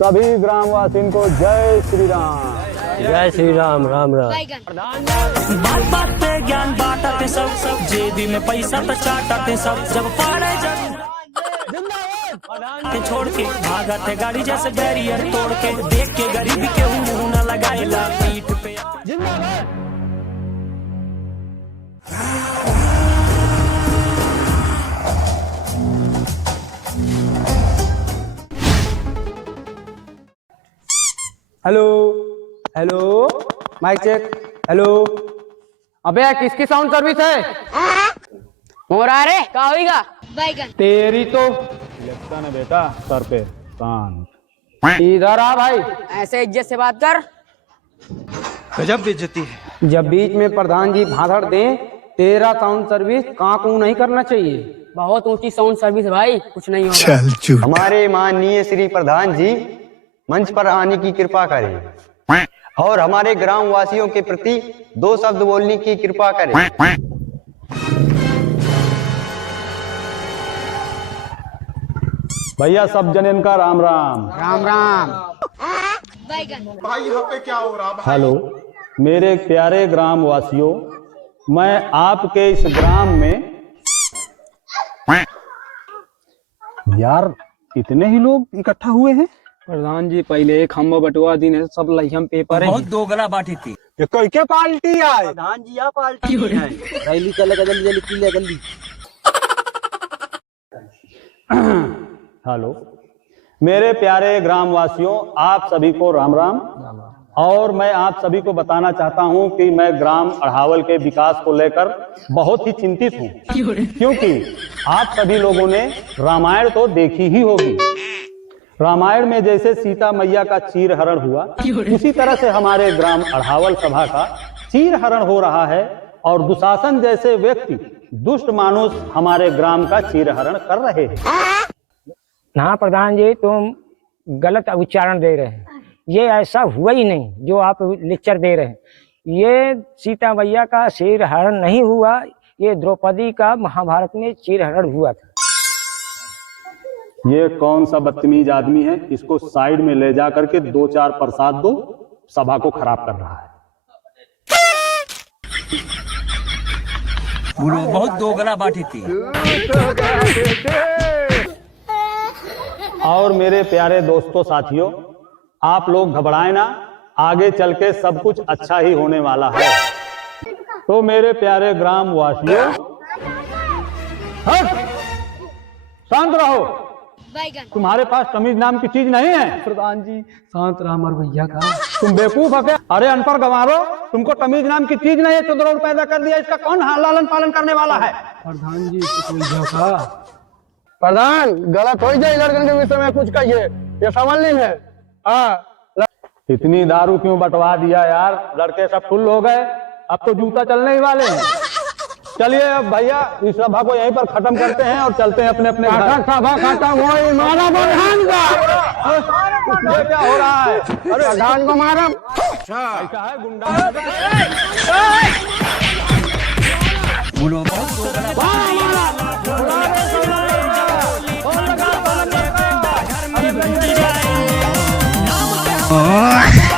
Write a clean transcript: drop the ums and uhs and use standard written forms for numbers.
सभी ग्रामवासियों को जय श्री राम। जय श्री राम। राम राम। बात बात पे ज्ञान बांटते सब जेबी में पैसा तो चाटते सब। जब पाड़े जब छोड़ के भागते गाड़ी जैसे बैरियर तोड़ के, देख के गरीबी के मुंह न लगाएला पीठ पे। Hello hello mic check. Hello. अबे किसकी साउंड सर्विस है? हो रहा रे क्या होगा? तेरी तो लगता है बेटा सर पे कान। इधर आ भाई, ऐसे इज्जत से बात कर। गजब बेइज्जती है। जब बीच में प्रधान जी भाषण दें, तेरा साउंड सर्विस काकू नहीं करना चाहिए। बहुत ऊंची साउंड सर्विस है भाई, कुछ नहीं होगा। हमारे माननीय श्री प्रधान जी मंच पर आने की कृपा करें और हमारे ग्राम वासियों के प्रति 2 शब्द बोलने की कृपा करें। भैया सब जन इनका राम राम। राम राम। भाई यहाँ पे क्या हो रहा भाई? हेलो मेरे प्यारे ग्राम वासियों, मैं आपके इस ग्राम में यार इतने ही लोग इकट्ठा हुए हैं। प्रधान जी पहले एक हम बटुआ दिन है, सब लहियम पेपर है। बहुत दोगला बाटी थी। ये कोई क्या पार्टी है? प्रधान जी यहाँ पार्टी है। रैली चलेगा, जल्दी जल्दी किले जल्दी। हेलो मेरे प्यारे ग्रामवासियों, आप सभी को राम राम। और मैं आप सभी को बताना चाहता हूं कि मैं ग्राम अढ़ावल के विकास को लेकर बहुत ही चिंतित हूं, क्योंकि आप सभी लोगों ने रामायण तो देखी ही होगी। रामायण में जैसे सीता मैया का चीरहरण हुआ, उसी तरह से हमारे ग्राम अढ़ावल सभा का चीरहरण हो रहा है और दुशासन जैसे व्यक्ति, दुष्ट मानुष हमारे ग्राम का चीरहरण कर रहे हैं। हाँ प्रधान जी, तुम गलत उच्चारण दे रहे हैं। ये ऐसा हुआ ही नहीं जो आप लेक्चर दे रहे हैं। ये सीता मैया का चीरहरण नहीं हुआ, ये द्रौपदी का महाभारत में चीरहरण हुआ था। ये कौन सा बदतमीज आदमी है, इसको साइड में ले जा करके 2-4 प्रसाद दो, सभा को खराब कर रहा है। बहुत दोगला बाटी थी। और मेरे प्यारे दोस्तों साथियों, आप लोग घबराएं ना, आगे चल के सब कुछ अच्छा ही होने वाला है। तो मेरे प्यारे ग्राम वासियों, शांत रहो। तुम्हारे पास तमीज नाम की चीज नहीं है। प्रधान जी शांत राम और भैया का। तुम बेवकूफ हो क्या? अरे अनपढ़ गंवारो, तुमको तमीज नाम की चीज नहीं है, चुदरोड़ पैदा कर दिया, इसका कौन लालन पालन करने वाला है? प्रधान जी भैया का। प्रधान गलत हो जाए लड़कन के विषय में कुछ कहिए, ये समझ ली है। इतनी दारू क्यों बंटवा दिया यार? लड़के सब फुल हो गए, अब तो जूता चलने ही वाले हैं। चलिए अब भैया इस सभा को यहीं पर खत्म करते हैं और चलते हैं अपने अपने घर। सभा खत्म हो, मारा प्रधान का। ये क्या हो रहा है? अरे प्रधान को मारा। ऐसा है गुंडा। बहुत